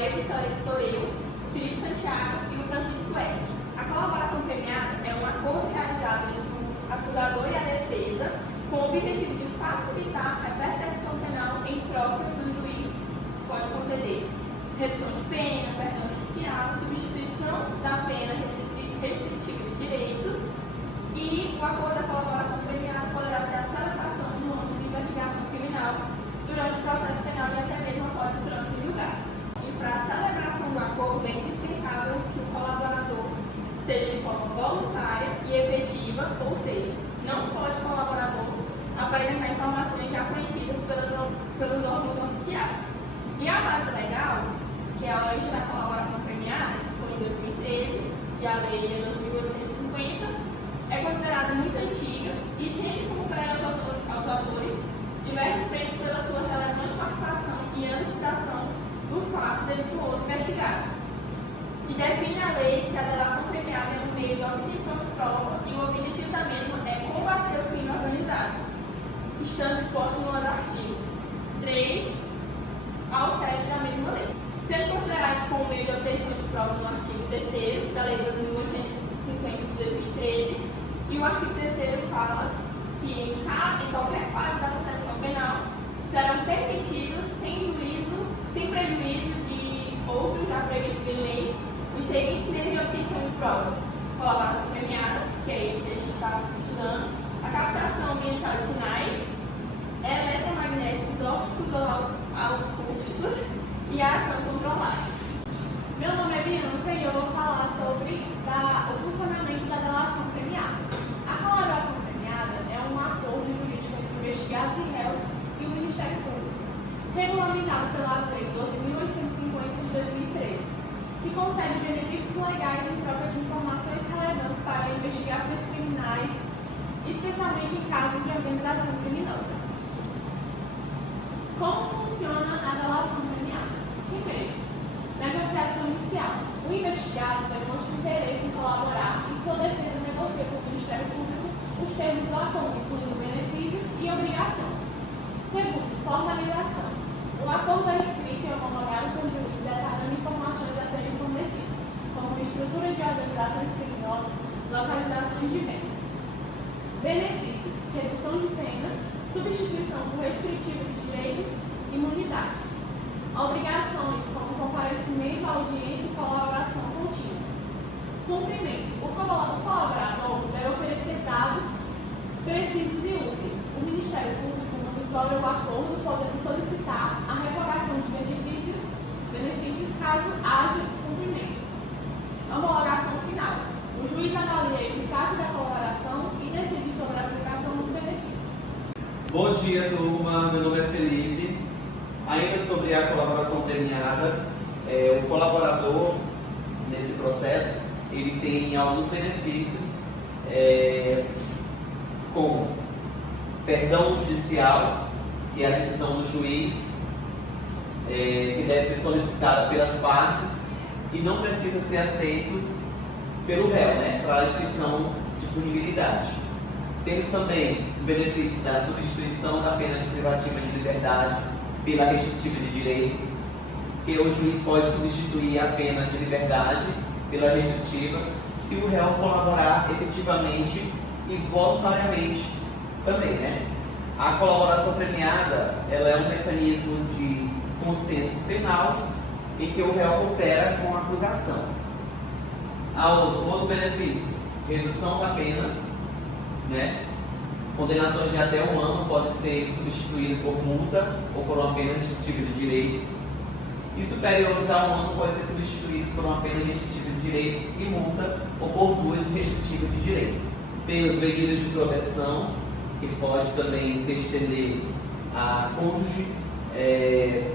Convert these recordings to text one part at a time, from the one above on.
Maria Vitória, que sou eu, o Felipe Santiago e o Francisco Hélio. A colaboração premiada é um acordo realizado entre o acusador e a defesa com o objetivo de facilitar a persecução penal em troca do juiz que pode conceder redução de pena, perdão judicial, substituição da pena restritiva de direitos, e o acordo da colaboração premiada poderá ser a celebração do âmbito de investigação criminal durante o processo penal e até mesmo após o trânsito julgado. E para a celebração do acordo é indispensável que o colaborador seja de forma voluntária e efetiva, ou seja, não pode o colaborador apresentar informações já conhecidas pelos órgãos oficiais. E a base legal, que é a origem da colaboração premiada, que foi em 2013, e a lei é 2850, é considerada muito antiga e sempre confere aos autores diversos prêmios pela sua relevante participação e elucidação do fato delituoso investigado. E define a lei que a delação premiada é um meio de obtenção de prova e o objetivo da mesma é combater o crime organizado, estando disposto nos artigos 3 ao 7 da mesma lei. Sendo considerado como meio de obtenção de prova no artigo 3º da Lei 2850 de 2013, e o artigo 3º fala que em qualquer fase da persecução penal serão permitidos, sem prejuízo de outros já previstos em lei, os seguintes meios de obtenção de provas: colaboração premiada, que é esse que a gente está estudando, a captação ambiental de sinais, eletromagnéticos, ópticos ou acústicos e a ação controlada. Meu nome é Bianca e eu vou falar sobre o funcionamento da delação premiada. A colaboração premiada é um acordo jurídico entre investigados e réus e o Ministério Público, regulamentado pela Lei 12.850 de 2013, que concede benefícios legais em troca de informações relevantes para investigações criminais, especialmente em casos de organização criminosa. Como funciona a delação premiada? Primeiro, negociação inicial. O investigado demonstra interesse em colaborar e sua defesa negocia com o Ministério Público os termos do acordo, incluindo benefícios e obrigações. Segundo, formalização. O acordo é escrito e homologado com o juiz detalhando informações a serem fornecidas, como estrutura de organizações criminosas, localizações de bens. Benefícios: redução de pena, substituição por restritivo de direitos, imunidade. Obrigações, como comparecimento à audiência e colaboração contínua. Cumprimento: o colaborador deve oferecer dados precisos e úteis. O Ministério Público monitora o acordo, podendo solicitar a revogação de benefícios caso haja descumprimento. Homologação final: o juiz avalia a eficácia da colaboração e decide sobre a aplicação dos benefícios. Bom dia, turma. Meu nome é Felipe. Ainda sobre a colaboração premiada, o colaborador, nesse processo, ele tem alguns benefícios, como perdão judicial, que é a decisão do juiz, que deve ser solicitada pelas partes e não precisa ser aceito pelo réu, para a extinção de punibilidade. Temos também o benefício da substituição da pena de privativa de liberdade pela restritiva de direitos, que o juiz pode substituir a pena de liberdade pela restritiva se o réu colaborar efetivamente e voluntariamente também, A colaboração premiada, ela é um mecanismo de consenso penal em que o réu coopera com a acusação. Outro benefício: redução da pena, Condenações de até 1 ano podem ser substituídas por multa ou por uma pena restritiva de direitos. E superiores a 1 ano podem ser substituídos por uma pena restritiva de direitos e multa ou por 2 restritivas de direito. Temos medidas de proteção, que pode também se estender a cônjuge,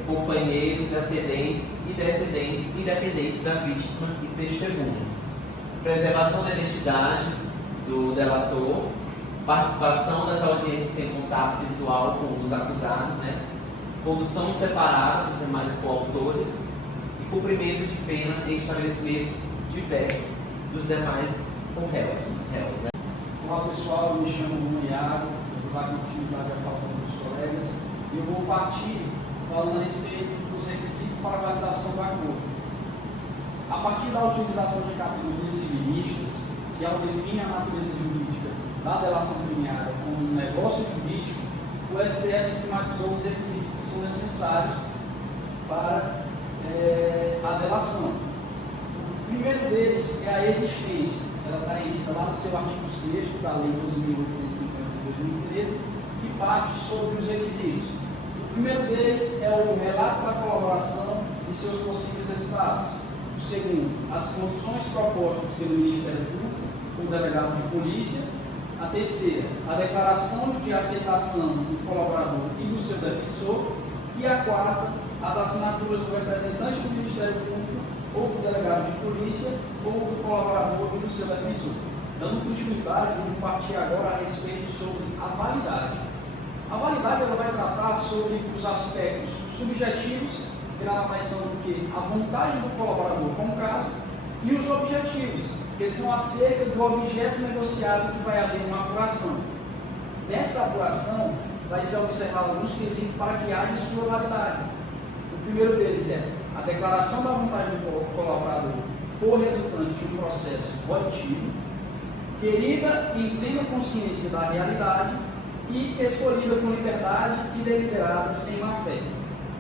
companheiros, ascendentes e descendentes, independentes da vítima e testemunha. Preservação da identidade do delator, participação das audiências sem contato visual com os acusados, condução separada dos demais coautores e cumprimento de pena em estabelecimento diverso dos demais réus. Olá pessoal, eu me chamo Bruno Iago, eu vou continuar já falando dos colegas e eu vou partir falando a respeito dos requisitos para a validação do acordo. A partir da utilização de categorias civilistas, que ao define a natureza jurídica da delação premiada como um negócio jurídico, o STF esquematizou os requisitos que são necessários para a delação. O primeiro deles é a existência. Ela está indicada lá no seu artigo 6º da Lei 12.850 de 2013, que parte sobre os requisitos. O primeiro deles é o relato da colaboração e seus possíveis resultados. O segundo, as condições propostas pelo Ministério Público ou delegado de polícia. A terceira, a declaração de aceitação do colaborador e do seu defensor. E a quarta, as assinaturas do representante do Ministério Público ou do delegado de polícia ou do colaborador e do seu defensor. Dando continuidade, vamos partir agora a respeito sobre a validade. A validade ela vai tratar sobre os aspectos subjetivos, que nada mais são do que a vontade do colaborador com o caso, e os objetivos, que são acerca do objeto negociado que vai haver uma apuração. Nessa apuração, vai ser observado alguns quesitos para que haja sua validade. O primeiro deles é a declaração da vontade do colaborador for resultante de um processo volitivo, querida em plena consciência da realidade e escolhida com liberdade e deliberada sem má-fé.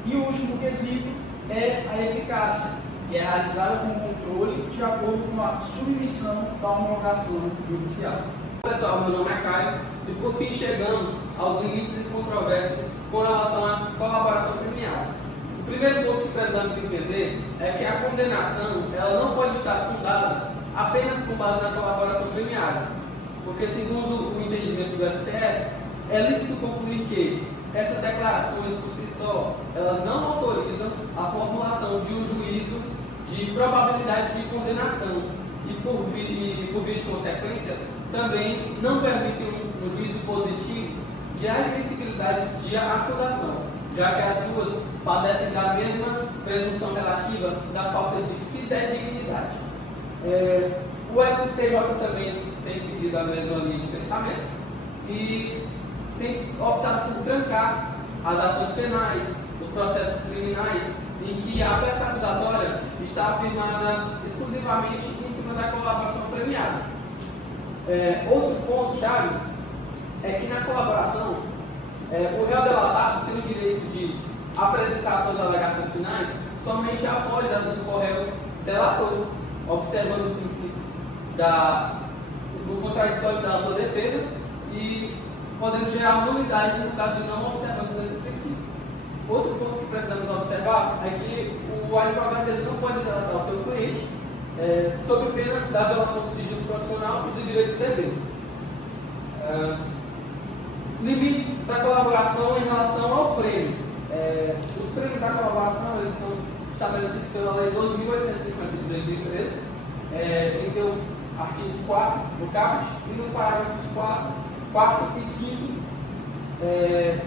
E o último quesito é a eficácia, que é realizada com controle de acordo com a submissão da homologação judicial. Pessoal, meu nome é Caio e por fim chegamos aos limites e controvérsias com relação à colaboração premiada. O primeiro ponto que precisamos entender é que a condenação ela não pode estar fundada apenas com base na colaboração premiada, porque segundo o entendimento do STF, é lícito concluir que essas declarações por si só, elas não autorizam a formulação de um juízo de probabilidade de condenação e por via de consequência, também não permitem um juízo positivo de admissibilidade de acusação, já que as duas padecem da mesma presunção relativa da falta de fidedignidade. O STJ também tem seguido a mesma linha de pensamento e tem optado por trancar as ações penais, os processos criminais, em que a peça acusatória está afirmada exclusivamente em cima da colaboração premiada. Outro ponto-chave é que na colaboração, o réu delatado tem o direito de apresentar suas alegações finais somente após as do réu delator, observando o princípio do contraditório da ampla defesa e podendo gerar nulidade no caso de não observância desse princípio. Outro ponto que precisamos observar é que o advogado ele não pode delatar o seu cliente sob pena da violação do sigilo profissional e do direito de defesa. Limites da colaboração em relação ao prêmio. Os prêmios da colaboração eles estão estabelecidos pela Lei 12.850 de 2013, em seu artigo 4, no caput, e nos parágrafos 4 e 5,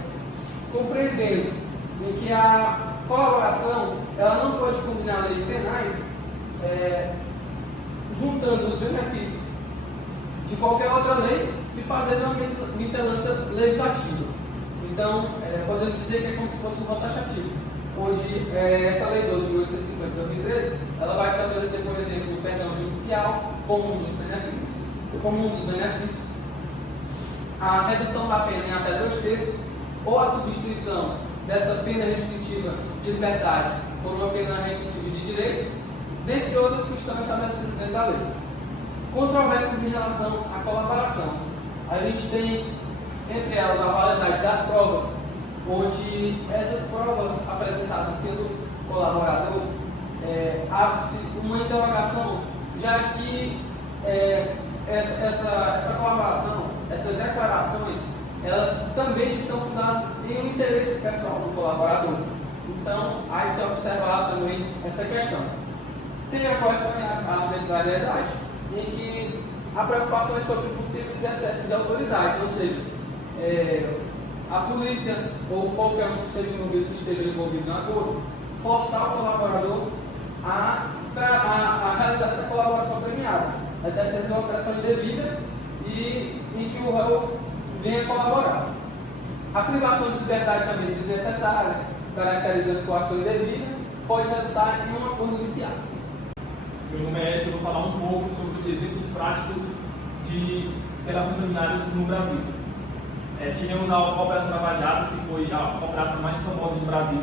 compreendendo em que a colaboração ela não pode combinar leis penais juntando os benefícios de qualquer outra lei e fazendo uma miscelância legislativa. Então, podemos dizer que é como se fosse um voto taxativo, onde essa Lei 12.850 de 2013 ela vai estabelecer, por exemplo, o perdão judicial como um dos benefícios, a redução da pena em até 2/3 ou a substituição dessa pena restritiva de liberdade por uma pena restritiva de direitos, dentre outras que estão estabelecidas dentro da lei. Controvérsias em relação à colaboração. A gente tem, entre elas, a validade das provas, onde essas provas apresentadas pelo colaborador abre-se uma interrogação, já que essa colaboração, essas declarações, elas também estão fundadas em um interesse pessoal do colaborador. Então, há de se observar também essa questão. Tem a correção e a arbitrariedade, em que a preocupação é sobre possíveis excessos de autoridade, ou seja, a polícia ou qualquer um que esteja envolvido no acordo, forçar o colaborador a realizar essa colaboração premiada, exercendo uma pressão indevida e em que o réu venha colaborar. A privação de liberdade também é desnecessária, caracterizando coação indevida, pode resultar em um acordo inicial. Meu nome é Érico, eu vou falar um pouco sobre exemplos práticos de relações familiares no Brasil. Tivemos a Operação Lava Jato, que foi a operação mais famosa do Brasil,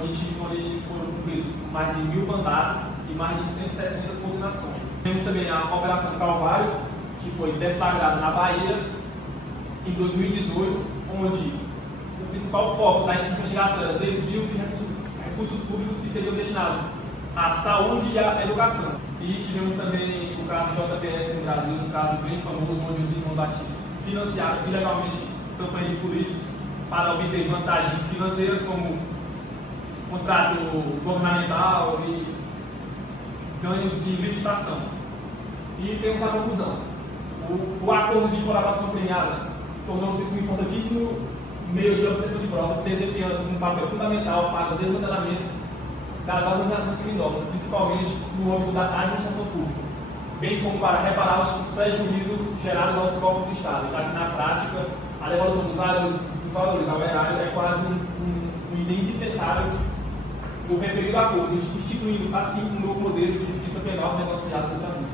onde foram cumpridos mais de 1000 mandatos e mais de 160 condenações. Temos também a Operação Calvário, que foi deflagrada na Bahia em 2018, onde o principal foco da investigação era desvio de recursos públicos que seriam destinados à saúde e à educação. E tivemos também o caso JBS no Brasil, um caso bem famoso, onde os irmãos Batista financiaram ilegalmente campanhas de políticos para obter vantagens financeiras, como contrato governamental e ganhos de licitação. E temos a conclusão. O acordo de colaboração premiada tornou-se um importantíssimo meio de obtenção de provas, desempenhando um papel fundamental para o desmantelamento das organizações criminosas, principalmente no âmbito da administração pública, bem como para reparar os prejuízos gerados aos cofres do Estado, já que na prática a devolução dos valores ao erário é quase um item indispensável do referido acordo, instituindo assim um novo modelo de justiça penal negociado pelo Brasil.